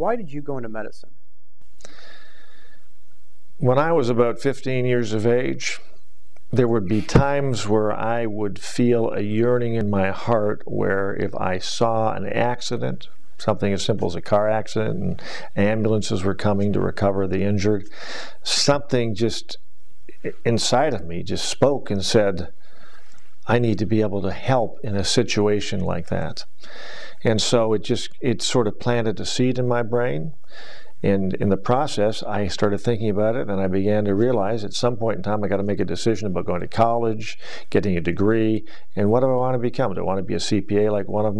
Why did you go into medicine? When I was about 15 years of age, there would be times where I would feel a yearning in my heart where if I saw an accident, something as simple as a car accident and ambulances were coming to recover the injured, something just inside of me just spoke and said, I need to be able to help in a situation like that. And so it sort of planted a seed in my brain. And in the process, I started thinking about it, and I began to realize at some point in time I got to make a decision about going to college, getting a degree, and what do I want to become? Do I want to be a CPA like one of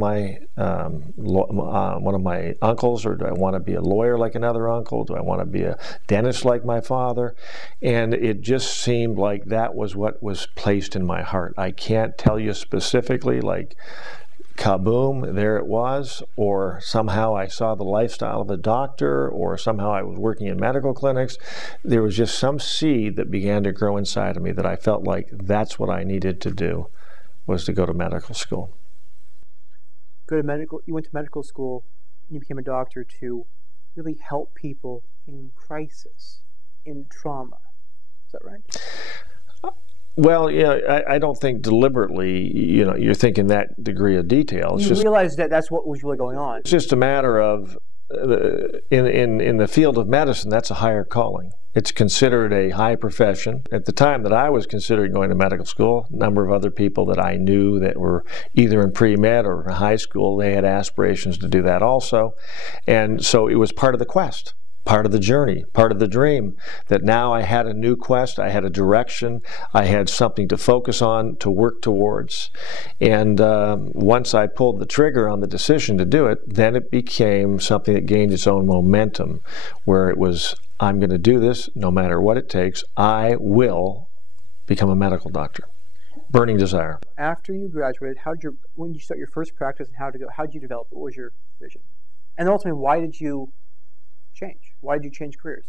my uncles, or do I want to be a lawyer like another uncle? Do I want to be a dentist like my father? And it just seemed like that was what was placed in my heart. I can't tell you specifically, like, kaboom, there it was, or somehow I saw the lifestyle of a doctor, or somehow I was working in medical clinics. There was just some seed that began to grow inside of me that I felt like that's what I needed to do, was to go to medical school. You went to medical school, and you became a doctor to really help people in crisis, in trauma. Is that right? Well, yeah, I don't think deliberately, you're thinking that degree of detail. You realized that that's what was really going on. It's just a matter of, in the field of medicine, that's a higher calling. It's considered a high profession. At the time that I was considering going to medical school, a number of other people that I knew that were either in pre-med or in high school, they had aspirations to do that also. And so it was part of the quest, part of the journey, part of the dream, that now I had a new quest, I had a direction, I had something to focus on, to work towards. And once I pulled the trigger on the decision to do it, then it became something that gained its own momentum, where it was, I'm going to do this no matter what it takes. I will become a medical doctor. Burning desire. After you graduated, when did you start your first practice, and how did you develop? What was your vision? And ultimately, why did you change? Why did you change careers?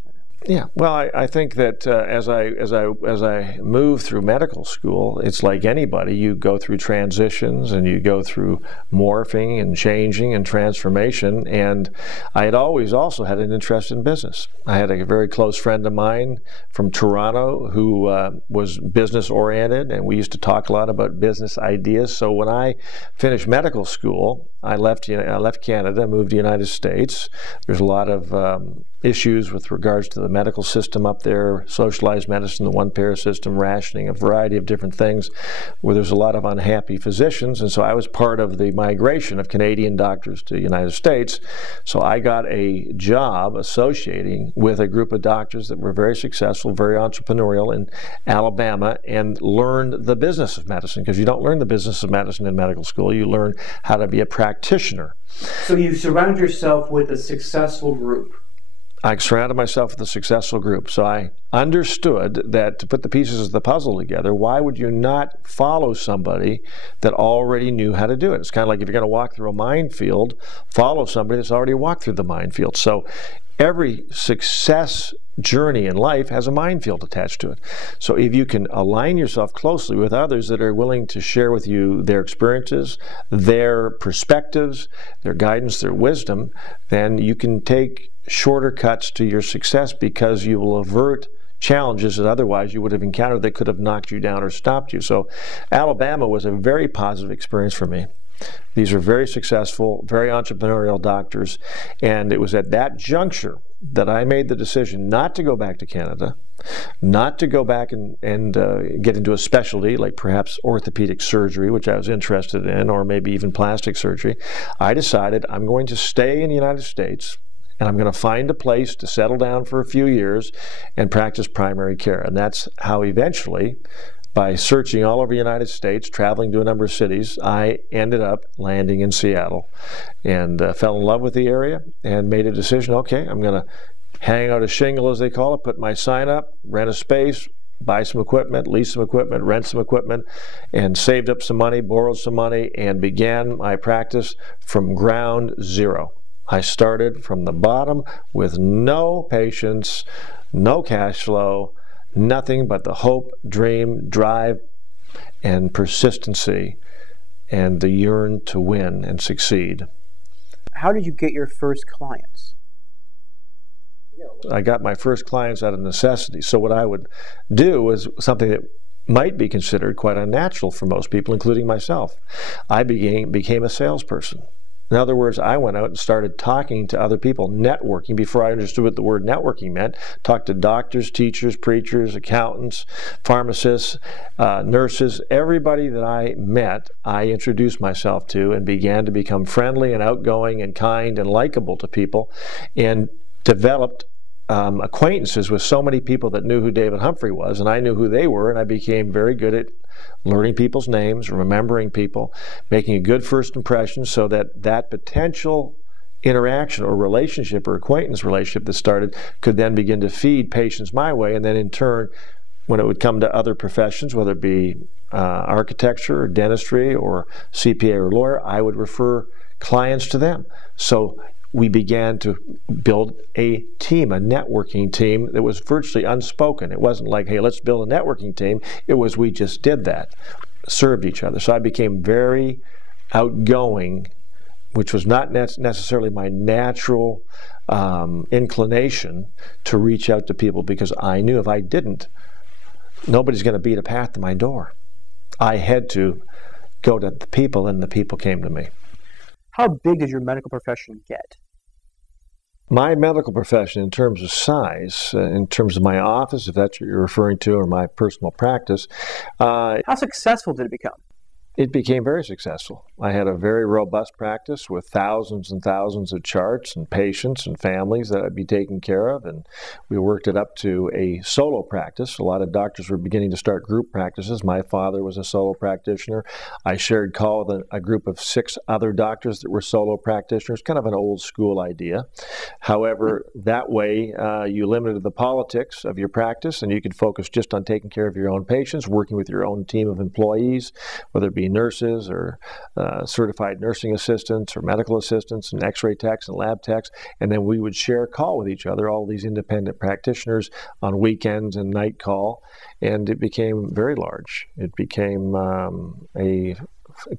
Yeah, well, I think that as I move through medical school, it's like anybody. You go through transitions, and you go through morphing and changing and transformation. And I had always also had an interest in business. I had a very close friend of mine from Toronto who was business oriented, and we used to talk a lot about business ideas. So when I finished medical school, I left Canada, moved to the United States. There's a lot of issues with regards to the medical system up there, socialized medicine, the one-payer system, rationing, a variety of different things, where there's a lot of unhappy physicians. And so I was part of the migration of Canadian doctors to the United States. So I got a job associating with a group of doctors that were very successful, very entrepreneurial in Alabama, and learned the business of medicine, because you don't learn the business of medicine in medical school. You learn how to be a practitioner. So you surround yourself with a successful group. I surrounded myself with a successful group. So I understood that to put the pieces of the puzzle together, why would you not follow somebody that already knew how to do it? It's kind of like if you're going to walk through a minefield, follow somebody that's already walked through the minefield. So every success journey in life has a minefield attached to it. So if you can align yourself closely with others that are willing to share with you their experiences, their perspectives, their guidance, their wisdom, then you can take shorter cuts to your success, because you will avert challenges that otherwise you would have encountered that could have knocked you down or stopped you. So Alabama was a very positive experience for me. These are very successful, very entrepreneurial doctors, and it was at that juncture that I made the decision not to go back to Canada, not to go back and get into a specialty like perhaps orthopedic surgery, which I was interested in, or maybe even plastic surgery. I decided I'm going to stay in the United States, and I'm going to find a place to settle down for a few years and practice primary care. And that's how eventually, by searching all over the United States, traveling to a number of cities, I ended up landing in Seattle, and fell in love with the area and made a decision, okay, I'm going to hang out a shingle, as they call it, put my sign up, rent a space, buy some equipment, lease some equipment, rent some equipment, and saved up some money, borrowed some money, and began my practice from ground zero. I started from the bottom with no patients, no cash flow, nothing but the hope, dream, drive, and persistency, and the yearn to win and succeed. How did you get your first clients? I got my first clients out of necessity. So what I would do was something that might be considered quite unnatural for most people, including myself. I became a salesperson. In other words, I went out and started talking to other people, networking, before I understood what the word networking meant. Talked to doctors, teachers, preachers, accountants, pharmacists, nurses, everybody that I met, I introduced myself to and began to become friendly and outgoing and kind and likable to people, and developed acquaintances with so many people that knew who David Humphrey was, and I knew who they were, and I became very good at learning people's names, remembering people, making a good first impression, so that that potential interaction or relationship or acquaintance relationship that started could then begin to feed patients my way, and then in turn, when it would come to other professions, whether it be architecture or dentistry or CPA or lawyer, I would refer clients to them. So we began to build a team, a networking team that was virtually unspoken. It wasn't like, hey, let's build a networking team. It was, we just did that, served each other. So I became very outgoing, which was not necessarily my natural inclination to reach out to people, because I knew if I didn't, nobody's going to beat a path to my door. I had to go to the people, and the people came to me. How big did your medical profession get? My medical profession, in terms of size, in terms of my office, if that's what you're referring to, or my personal practice. How successful did it become? It became very successful. I had a very robust practice with thousands and thousands of charts and patients and families that I'd be taking care of, and we worked it up to a solo practice. A lot of doctors were beginning to start group practices. My father was a solo practitioner. I shared call with a group of 6 other doctors that were solo practitioners, kind of an old school idea. However, that way you limited the politics of your practice, and you could focus just on taking care of your own patients, working with your own team of employees, whether it be nurses or certified nursing assistants or medical assistants and x-ray techs and lab techs, and then we would share call with each other, all these independent practitioners, on weekends and night call, and it became very large. It became a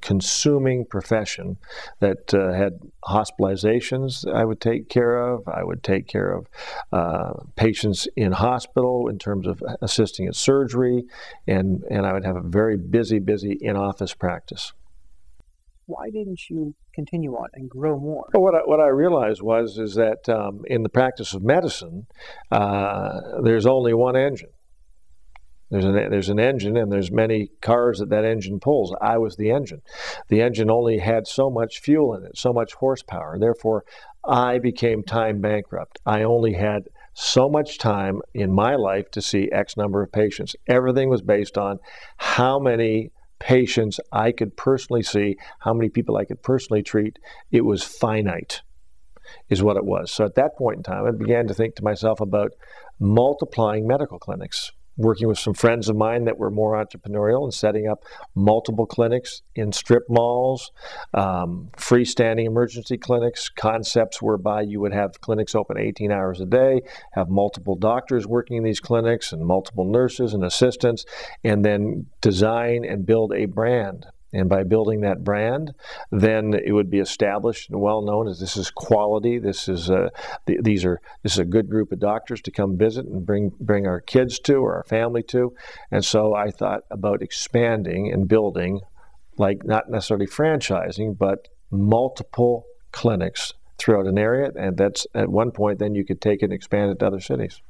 consuming profession that had hospitalizations I would take care of. I would take care of patients in hospital in terms of assisting at surgery, and I would have a very busy in-office practice. Why didn't you continue on and grow more? Well, what I realized is that in the practice of medicine, there's only one engine. There's an engine, and there's many cars that engine pulls. I was the engine. The engine only had so much fuel in it, so much horsepower. Therefore, I became time bankrupt. I only had so much time in my life to see X number of patients. Everything was based on how many patients I could personally see, how many people I could personally treat. It was finite, is what it was. So at that point in time, I began to think to myself about multiplying medical clinics, working with some friends of mine that were more entrepreneurial and setting up multiple clinics in strip malls, freestanding emergency clinics, concepts whereby you would have clinics open 18 hours a day, have multiple doctors working in these clinics and multiple nurses and assistants, and then design and build a brand. And by building that brand, then it would be established and well known as this is quality. This is a good group of doctors to come visit and bring our kids to, or our family to. And so I thought about expanding and building, like not necessarily franchising, but multiple clinics throughout an area. And that's at one point, then you could take it and expand it to other cities.